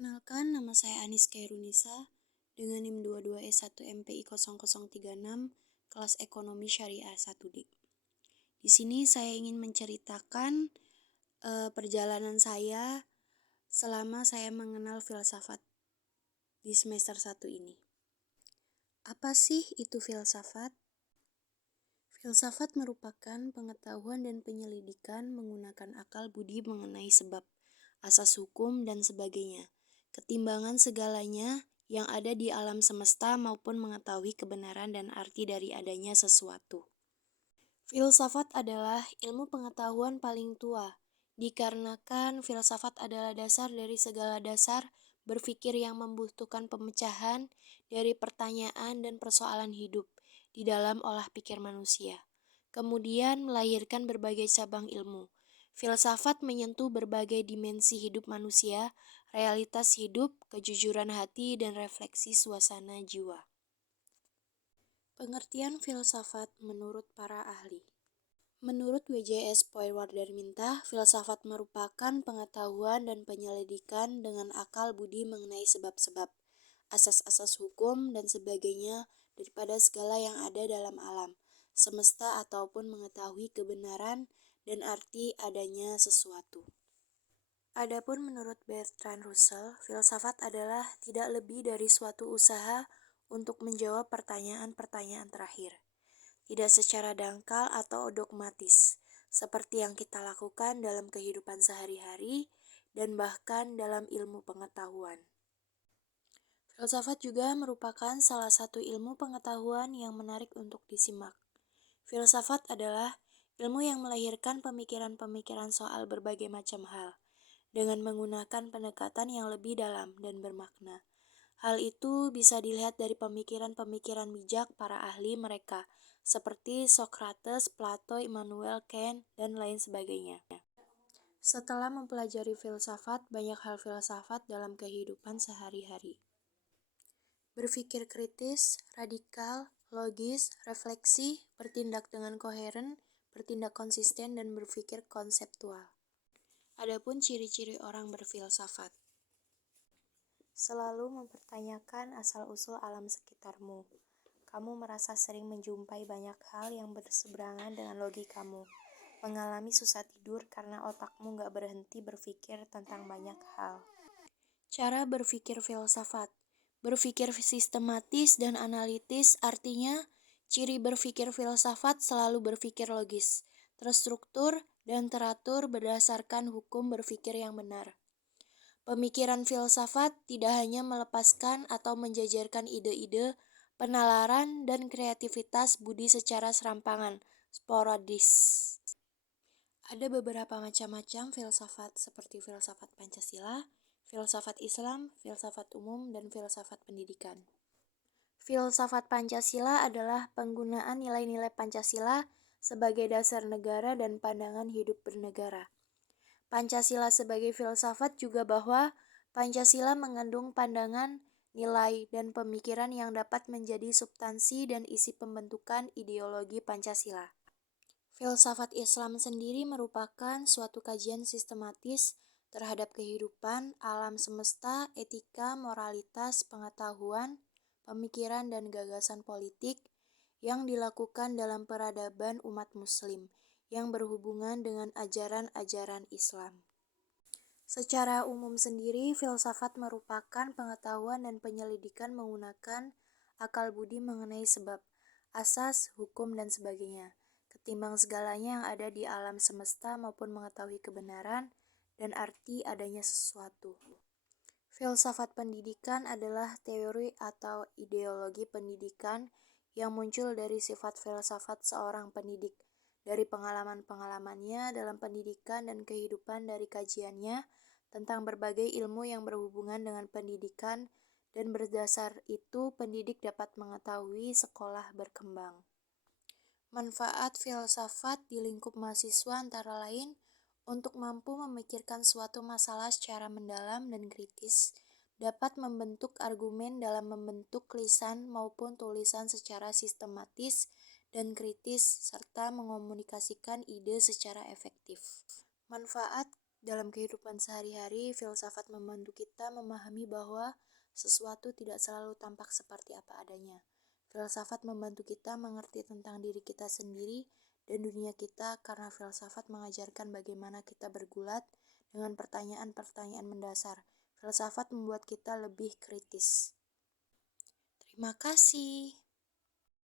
Perkenalkan, nama saya Anis Kairunisa dengan NIM 22E1MPI0036, kelas Ekonomi Syariah 1D. Di sini saya ingin menceritakan perjalanan saya selama saya mengenal filsafat di semester 1 ini. Apa sih itu filsafat? Filsafat merupakan pengetahuan dan penyelidikan menggunakan akal budi mengenai sebab, asas hukum, dan sebagainya, ketimbangan segalanya yang ada di alam semesta maupun mengetahui kebenaran dan arti dari adanya sesuatu. Filsafat adalah ilmu pengetahuan paling tua, dikarenakan filsafat adalah dasar dari segala dasar berpikir yang membutuhkan pemecahan dari pertanyaan dan persoalan hidup di dalam olah pikir manusia. Kemudian melahirkan berbagai cabang ilmu. Filsafat menyentuh berbagai dimensi hidup manusia, realitas hidup, kejujuran hati, dan refleksi suasana jiwa. Pengertian filsafat menurut para ahli. Menurut W.J.S. Poywardarminta, filsafat merupakan pengetahuan dan penyelidikan dengan akal budi mengenai sebab-sebab, asas-asas hukum, dan sebagainya daripada segala yang ada dalam alam semesta ataupun mengetahui kebenaran dan arti adanya sesuatu. Adapun menurut Bertrand Russell, filsafat adalah tidak lebih dari suatu usaha untuk menjawab pertanyaan-pertanyaan terakhir. Tidak secara dangkal atau dogmatis, seperti yang kita lakukan dalam kehidupan sehari-hari dan bahkan dalam ilmu pengetahuan. Filsafat juga merupakan salah satu ilmu pengetahuan yang menarik untuk disimak. Filsafat adalah ilmu yang melahirkan pemikiran-pemikiran soal berbagai macam hal, dengan menggunakan pendekatan yang lebih dalam dan bermakna. Hal itu bisa dilihat dari pemikiran-pemikiran bijak para ahli mereka, seperti Socrates, Plato, Immanuel Kant, dan lain sebagainya. Setelah mempelajari filsafat, banyak hal filsafat dalam kehidupan sehari-hari. Berpikir kritis, radikal, logis, refleksi, bertindak dengan koheren, bertindak konsisten, dan berpikir konseptual. Adapun ciri-ciri orang berfilsafat. Selalu mempertanyakan asal-usul alam sekitarmu. Kamu merasa sering menjumpai banyak hal yang berseberangan dengan logikamu. Mengalami susah tidur karena otakmu gak berhenti berpikir tentang banyak hal. Cara berpikir filsafat. Berpikir sistematis dan analitis artinya ciri berpikir filsafat selalu berpikir logis, terstruktur, dan teratur berdasarkan hukum berpikir yang benar. Pemikiran filsafat tidak hanya melepaskan atau menjajarkan ide-ide, penalaran, dan kreativitas budi secara serampangan, sporadis. Ada beberapa macam-macam filsafat seperti filsafat Pancasila, filsafat Islam, filsafat umum, dan filsafat pendidikan. Filsafat Pancasila adalah penggunaan nilai-nilai Pancasila sebagai dasar negara dan pandangan hidup bernegara. Pancasila sebagai filsafat juga bahwa Pancasila mengandung pandangan, nilai, dan pemikiran yang dapat menjadi substansi dan isi pembentukan ideologi Pancasila. Filsafat Islam sendiri merupakan suatu kajian sistematis terhadap kehidupan, alam semesta, etika, moralitas, pengetahuan, pemikiran, dan gagasan politik yang dilakukan dalam peradaban umat muslim yang berhubungan dengan ajaran-ajaran Islam. Secara umum sendiri, filsafat merupakan pengetahuan dan penyelidikan menggunakan akal budi mengenai sebab, asas, hukum, dan sebagainya, ketimbang segalanya yang ada di alam semesta maupun mengetahui kebenaran dan arti adanya sesuatu. Filsafat pendidikan adalah teori atau ideologi pendidikan yang muncul dari sifat filsafat seorang pendidik, dari pengalaman-pengalamannya dalam pendidikan dan kehidupan dari kajiannya tentang berbagai ilmu yang berhubungan dengan pendidikan, dan berdasar itu pendidik dapat mengetahui sekolah berkembang. Manfaat filsafat di lingkup mahasiswa antara lain untuk mampu memikirkan suatu masalah secara mendalam dan kritis, dapat membentuk argumen dalam membentuk lisan maupun tulisan secara sistematis dan kritis, serta mengomunikasikan ide secara efektif. Manfaat Dalam kehidupan sehari-hari, filsafat membantu kita memahami bahwa sesuatu tidak selalu tampak seperti apa adanya. Filsafat membantu kita mengerti tentang diri kita sendiri dan dunia kita karena filsafat mengajarkan bagaimana kita bergulat dengan pertanyaan-pertanyaan mendasar. Filsafat membuat kita lebih kritis. Terima kasih.